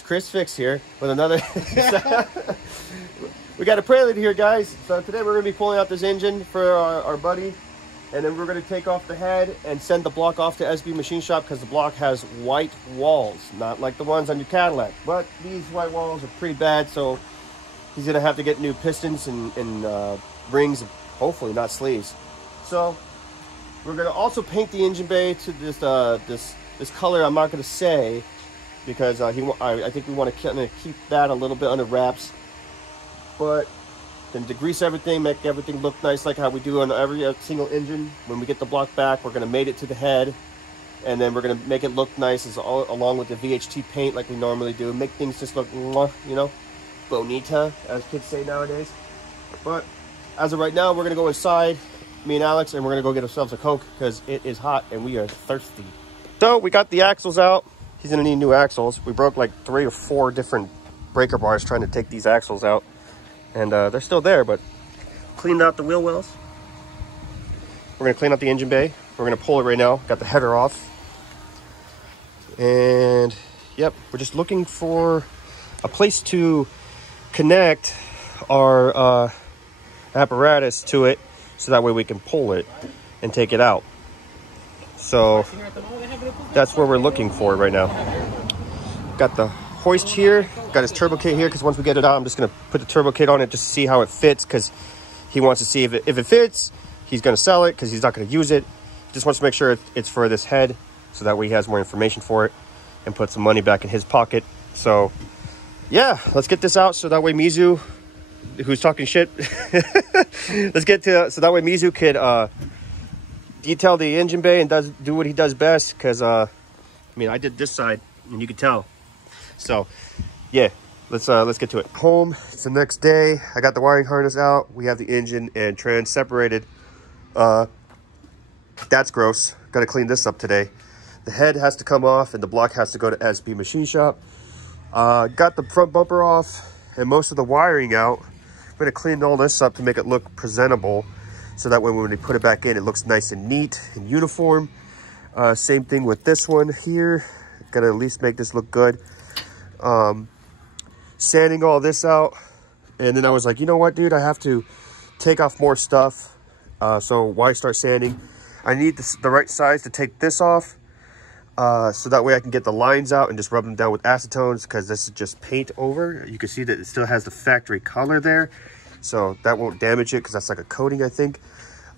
guys, Chris Fix here with another. We got a Prelude here, guys. So today we're going to be pulling out this engine for our buddy, and then we're going to take off the head and send the block off to SB Machine Shop because the block has white walls, not like the ones on your Cadillac. But these white walls are pretty bad, so he's going to have to get new pistons and rings, hopefully not sleeves. So we're going to also paint the engine bay to this color. I'm not going to say, because I think we want to kind of keep that a little bit under wraps. But then degrease everything, make everything look nice like how we do on every single engine. When we get the block back, we're going to mate it to the head, and then we're going to make it look nice along with the VHT paint like we normally do. Make things just look, you know, bonita, as kids say nowadays. But as of right now, we're going to go inside, me and Alex, and we're going to go get ourselves a Coke because it is hot and we are thirsty. So we got the axles out. He's going to need new axles. We broke like 3 or 4 different breaker bars trying to take these axles out. And they're still there, but cleaned out the wheel wells. We're going to clean out the engine bay. We're going to pull it right now. Got the header off. And, yep, we're just looking for a place to connect our apparatus to it so that way we can pull it and take it out. So that's where we're looking for right now. Got the hoist here, got his turbo kit here, because once we get it out, I'm just going to put the turbo kit on it just to see how it fits, because he wants to see if it fits. He's going to sell it because he's not going to use it. He just wants to make sure it's for this head, so that way he has more information for it and put some money back in his pocket. So yeah, let's get this out so that way Mizu, who's talking shit, let's get to, so that way Mizu could detail the engine bay and do what he does best, because I mean, I did this side and you could tell. So yeah, let's get to it. Home, it's the next day. I got the wiring harness out. We have the engine and trans separated. That's gross. Got to clean this up today. The head has to come off and the block has to go to SB Machine Shop. Got the front bumper off and most of the wiring out. I'm gonna clean all this up to make it look presentable, so that way when we put it back in, it looks nice and neat and uniform. Same thing with this one here. Gotta at least make this look good. Sanding all this out, and then I was like, you know what, dude, I have to take off more stuff. So why start sanding? I need the right size to take this off, so that way I can get the lines out and just rub them down with acetones, because this is just paint over. You can see that it still has the factory color there, so that won't damage it because that's like a coating, I think.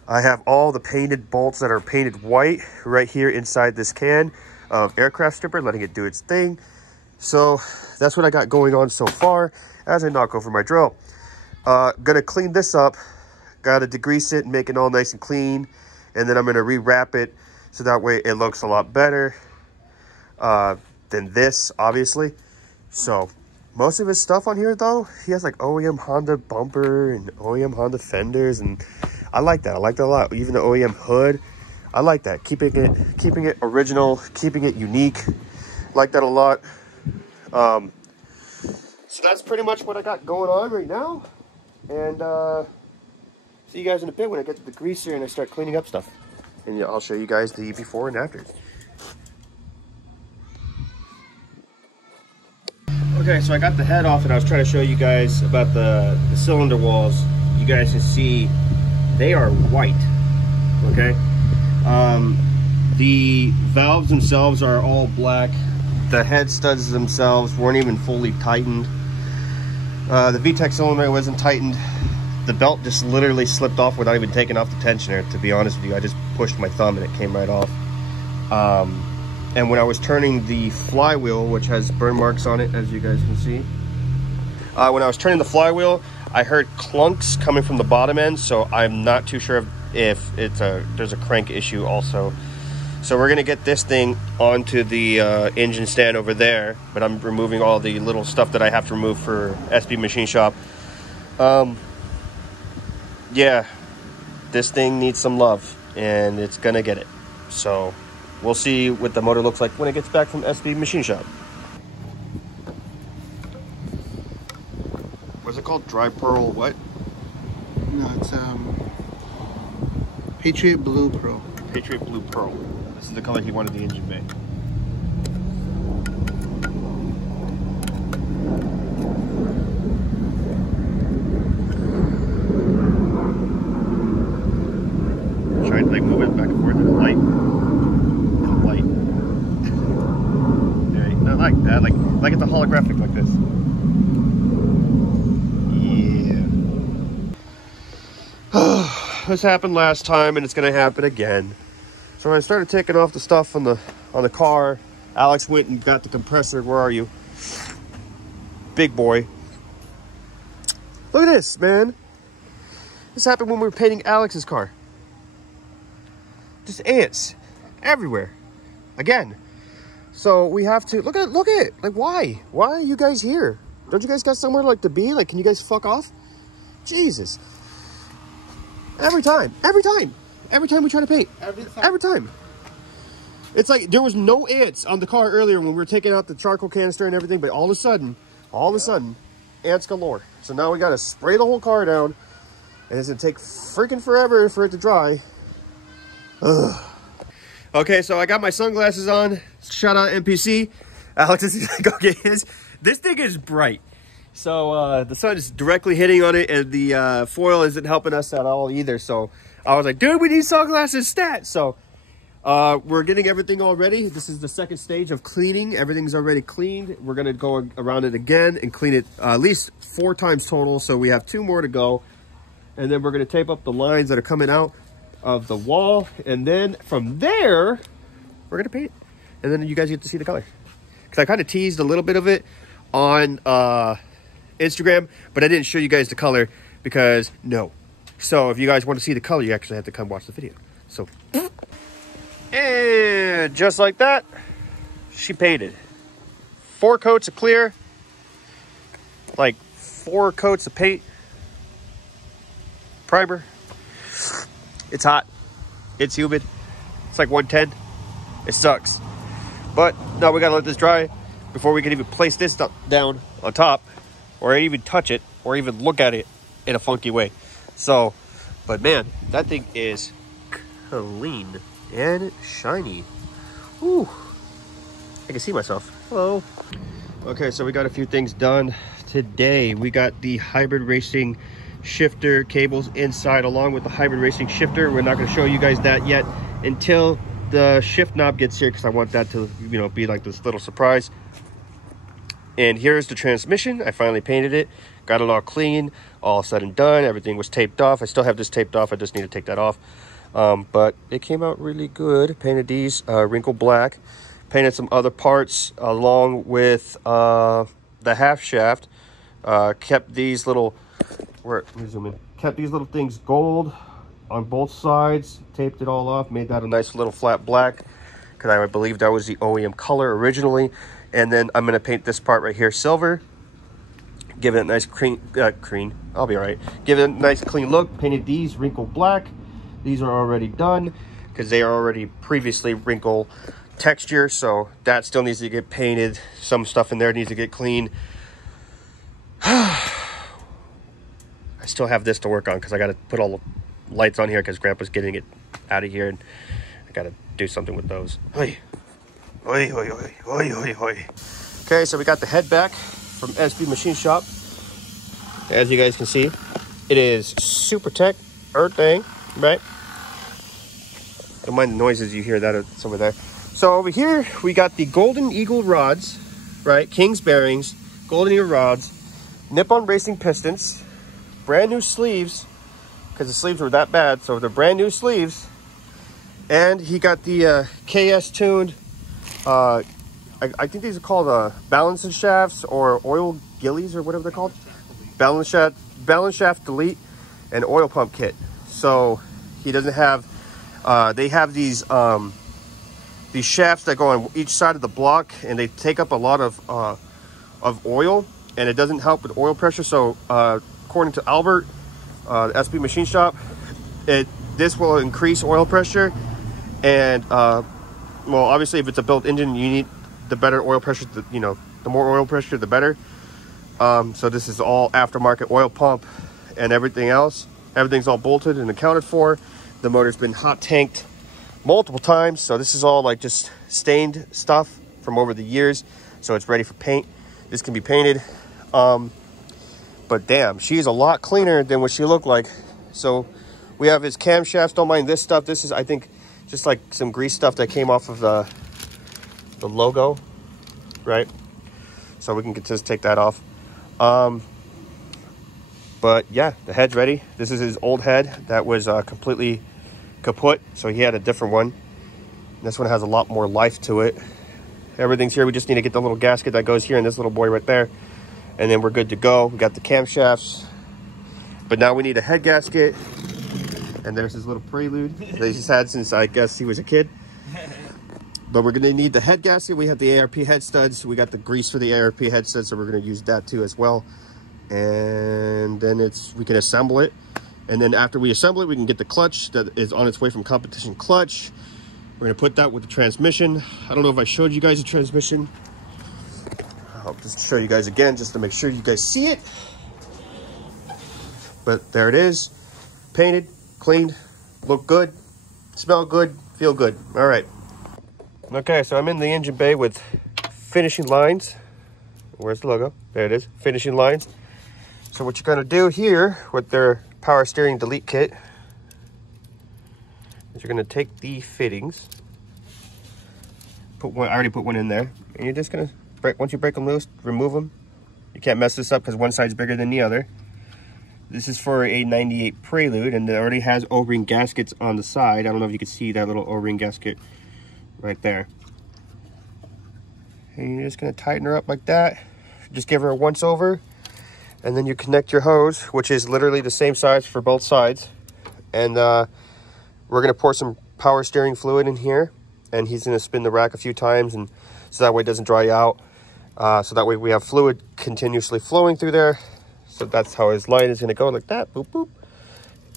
I have all the painted bolts that are painted white right here inside this can of aircraft stripper, letting it do its thing. So that's what I got going on so far as I knock over my drill. Gonna clean this up, gotta degrease it and make it all nice and clean, and then I'm gonna rewrap it so that way it looks a lot better than this, obviously. So most of his stuff on here though, he has like OEM Honda bumper and OEM Honda fenders, and I like that. I like that a lot. Even the OEM hood, I like that. Keeping it original, keeping it unique, like that a lot. So that's pretty much what I got going on right now, and see you guys in a bit when I get to the greaser and I start cleaning up stuff, and yeah, I'll show you guys the before and after. Okay, so I got the head off and I was trying to show you guys about the cylinder walls. You guys can see they are white. Okay, the valves themselves are all black. The head studs themselves weren't even fully tightened. The VTEC cylinder wasn't tightened. The belt just literally slipped off without even taking off the tensioner, to be honest with you. I just pushed my thumb and it came right off. And when I was turning the flywheel, which has burn marks on it, as you guys can see, when I was turning the flywheel, I heard clunks coming from the bottom end, so I'm not too sure if there's a crank issue also. So we're gonna get this thing onto the engine stand over there, but I'm removing all the little stuff that I have to remove for SB Machine Shop. Yeah, this thing needs some love, and it's gonna get it. So we'll see what the motor looks like when it gets back from SB Machine Shop. What's it called? Dry Pearl what? No, it's Patriot Blue Pearl. Patriot Blue Pearl. This is the color he wanted the engine bay. holographic like this. Yeah. This happened last time and it's gonna happen again. So when I started taking off the stuff on the car, Alex went and got the compressor. Where are you? Big boy. Look at this, man. This happened when we were painting Alex's car. Just ants everywhere. Again. So we have to look at it. Like, why? Why are you guys here? Don't you guys got somewhere like to be? Like, can you guys fuck off? Jesus. Every time we try to paint. Every time. It's like there was no ants on the car earlier when we were taking out the charcoal canister and everything, but all of a sudden, ants galore. So now we gotta spray the whole car down, and it's gonna take freaking forever for it to dry. Ugh. Okay, so I got my sunglasses on. Shout out NPC. Alex is gonna go get his. This thing is bright. So the sun is directly hitting on it, and the foil isn't helping us at all either. So I was like, dude, we need sunglasses stat. So we're getting everything all ready. This is the second stage of cleaning. Everything's already cleaned. We're gonna go around it again and clean it at least 4 times total. So we have 2 more to go. And then we're gonna tape up the lines that are coming out of the wall. And then from there, we're gonna paint it. And then you guys get to see the color. Because I kind of teased a little bit of it on Instagram, but I didn't show you guys the color because no. So if you guys want to see the color, you actually have to come watch the video. So, and just like that, she painted 4 coats of clear, like 4 coats of paint, primer. It's hot, it's humid, it's like 110. It sucks, but now we gotta let this dry before we can even place this down on top, or even touch it, or even look at it in a funky way. So, but man, that thing is clean and shiny. Ooh, I can see myself. Hello. Okay, so we got a few things done today. We got the hybrid racing shifter cables inside, along with the hybrid racing shifter. We're not going to show you guys that yet until the shift knob gets here, because I want that to, you know, be like this little surprise. And here's the transmission. I finally painted it, got it all clean, all said and done. Everything was taped off. I still have this taped off. I just need to take that off. But it came out really good. Painted these wrinkle black. Painted some other parts along with the half shaft. Kept these little, let me zoom in. Kept these little things gold on both sides. Taped it all off. Made that a nice little flat black, because I believe that was the OEM color originally. And then I'm going to paint this part right here silver. Give it a nice clean. I'll be all right. Give it a nice clean look. Painted these wrinkle black. These are already done because they are already previously wrinkle texture. So that still needs to get painted. Some stuff in there needs to get clean. I still have this to work on because I got to put all the lights on here because Grandpa's getting it out of here. And I got to do something with those. Hey. Oi, oi, oi, oi, oi, oi. Okay, so we got the head back from SB Machine Shop. As you guys can see, it is Super Tech Earth thing, right? Don't mind the noises you hear, that it's over there. So over here, we got the Golden Eagle rods, right? King's bearings, Golden Eagle rods, Nippon Racing pistons, brand new sleeves, because the sleeves were that bad, so they're brand new sleeves. And he got the KS tuned. I think these are called balance shafts or oil gillies or whatever they're called. Balance shaft delete and oil pump kit. So he doesn't have. They have these shafts that go on each side of the block, and they take up a lot of oil, and it doesn't help with oil pressure. So according to Albert, SB Machine Shop, this will increase oil pressure, and well, obviously, if it's a built engine, you need the better oil pressure. You know, the more oil pressure, the better. So this is all aftermarket oil pump and everything else. Everything's all bolted and accounted for. The motor's been hot tanked multiple times, so this is all like just stained stuff from over the years. So it's ready for paint. This can be painted. But damn, she's a lot cleaner than what she looked like. So we have his camshafts. Don't mind this stuff. This is, I think, just like some grease stuff that came off of the logo, right? so we can just take that off. But yeah, the head's ready. This is his old head that was completely kaput, so he had a different one. This one has a lot more life to it. Everything's here. We just need to get the little gasket that goes here and this little boy right there, and then we're good to go. We got the camshafts, but now we need a head gasket. And there's his little Prelude that he's had since, I guess, he was a kid. But we're going to need the head gasket. We have the ARP head studs. We got the grease for the ARP head studs, so we're going to use that too as well. And then we can assemble it. And then after we assemble it, we can get the clutch that is on its way from competition clutch. We're going to put that with the transmission. I don't know if I showed you guys the transmission. I'll just show you guys again just to make sure you guys see it. But there it is. Painted, cleaned, look good, smell good, feel good. All right. Okay, so I'm in the engine bay with finishing lines. Where's the logo? There it is, finishing lines. So what you're gonna do here with their power steering delete kit is you're gonna take the fittings, put one, I already put one in there, and you're just gonna break, once you break them loose, remove them. You can't mess this up because one side's bigger than the other. This is for a 98 Prelude, and it already has O-ring gaskets on the side. I don't know if you can see that little O-ring gasket right there. And you're just gonna tighten her up like that. Just give her a once over, and then you connect your hose, which is literally the same size for both sides. And we're gonna pour some power steering fluid in here, and he's gonna spin the rack a few times, and so that way it doesn't dry out. So that way we have fluid continuously flowing through there. So that's how his line is going to go, like that, boop, boop.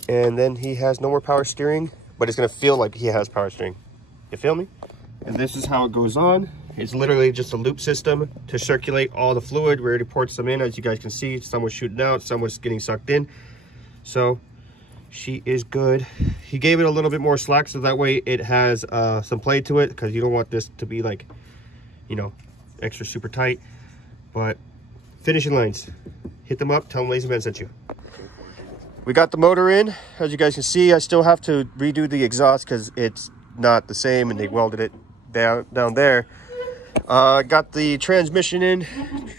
And then he has no more power steering, but it's going to feel like he has power steering. You feel me? And this is how it goes on. It's literally just a loop system to circulate all the fluid. We already poured some in, as you guys can see. Some was shooting out, some was getting sucked in. So she is good. He gave it a little bit more slack, so that way it has some play to it, because you don't want this to be like, you know, extra super tight. But finishing lines. Hit them up, tell them Lazyman sent you. We got the motor in. As you guys can see, I still have to redo the exhaust because it's not the same, and they welded it down there. Got the transmission in.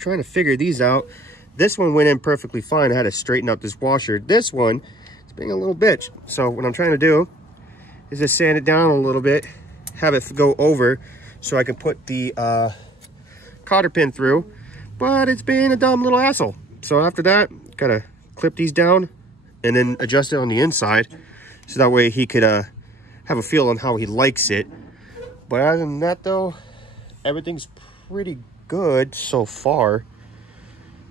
Trying to figure these out. This one went in perfectly fine. I had to straighten out this washer. This one is being a little bitch. So what I'm trying to do is just sand it down a little bit, have it go over so I can put the cotter pin through, but it's being a dumb little asshole. So after that, gotta clip these down and then adjust it on the inside, so that way he could have a feel on how he likes it. But other than that though, everything's pretty good so far.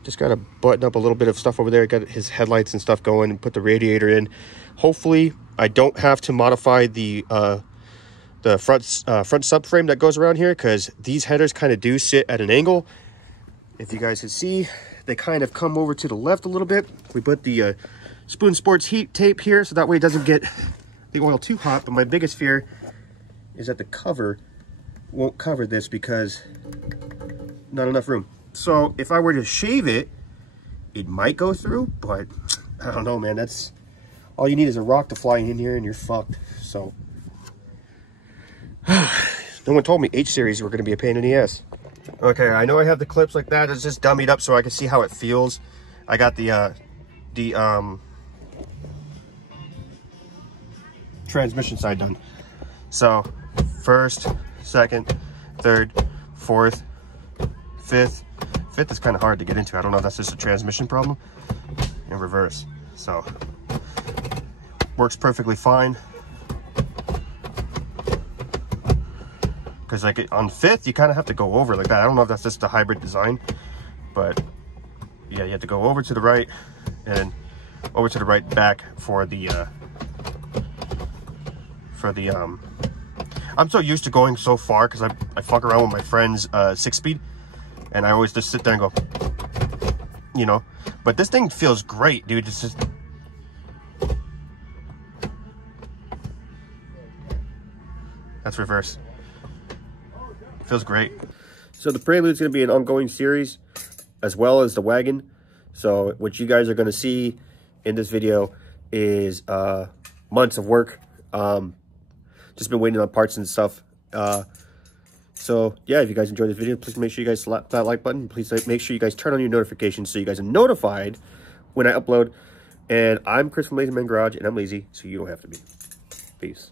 Just gotta button up a little bit of stuff over there. Got his headlights and stuff going, and put the radiator in. Hopefully I don't have to modify the front subframe that goes around here, because these headers kind of do sit at an angle. If you guys can see, they kind of come over to the left a little bit. We put the Spoon Sports heat tape here, so that way it doesn't get the oil too hot. But my biggest fear is that the cover won't cover this because not enough room. So if I were to shave it, it might go through, but I don't know, man. That's all you need is a rock to fly in here and you're fucked. So no one told me H-series were going to be a pain in the ass. Okay, I know I have the clips like that. It's just dummied up so I can see how it feels. I got the transmission side done. So first, second, third, fourth, fifth. Fifth is kind of hard to get into. I don't know if that's just a transmission problem. And reverse. So works perfectly fine. Because like on fifth, you kind of have to go over like that. I don't know if that's just a hybrid design, but yeah, you have to go over to the right and over to the right back for the I'm so used to going so far because I fuck around with my friend's 6-speed, and I always just sit there and go, you know. But this thing feels great, dude. It's just that's reverse. Feels great. So the Prelude's going to be an ongoing series, as well as the wagon. So what you guys are going to see in this video is months of work. Just been waiting on parts and stuff. So yeah, if you guys enjoyed this video, please make sure you guys slap that like button. Please make sure you guys turn on your notifications so you guys are notified when I upload. And I'm Chris from Lazymangarage, and I'm lazy, so you don't have to be. Peace.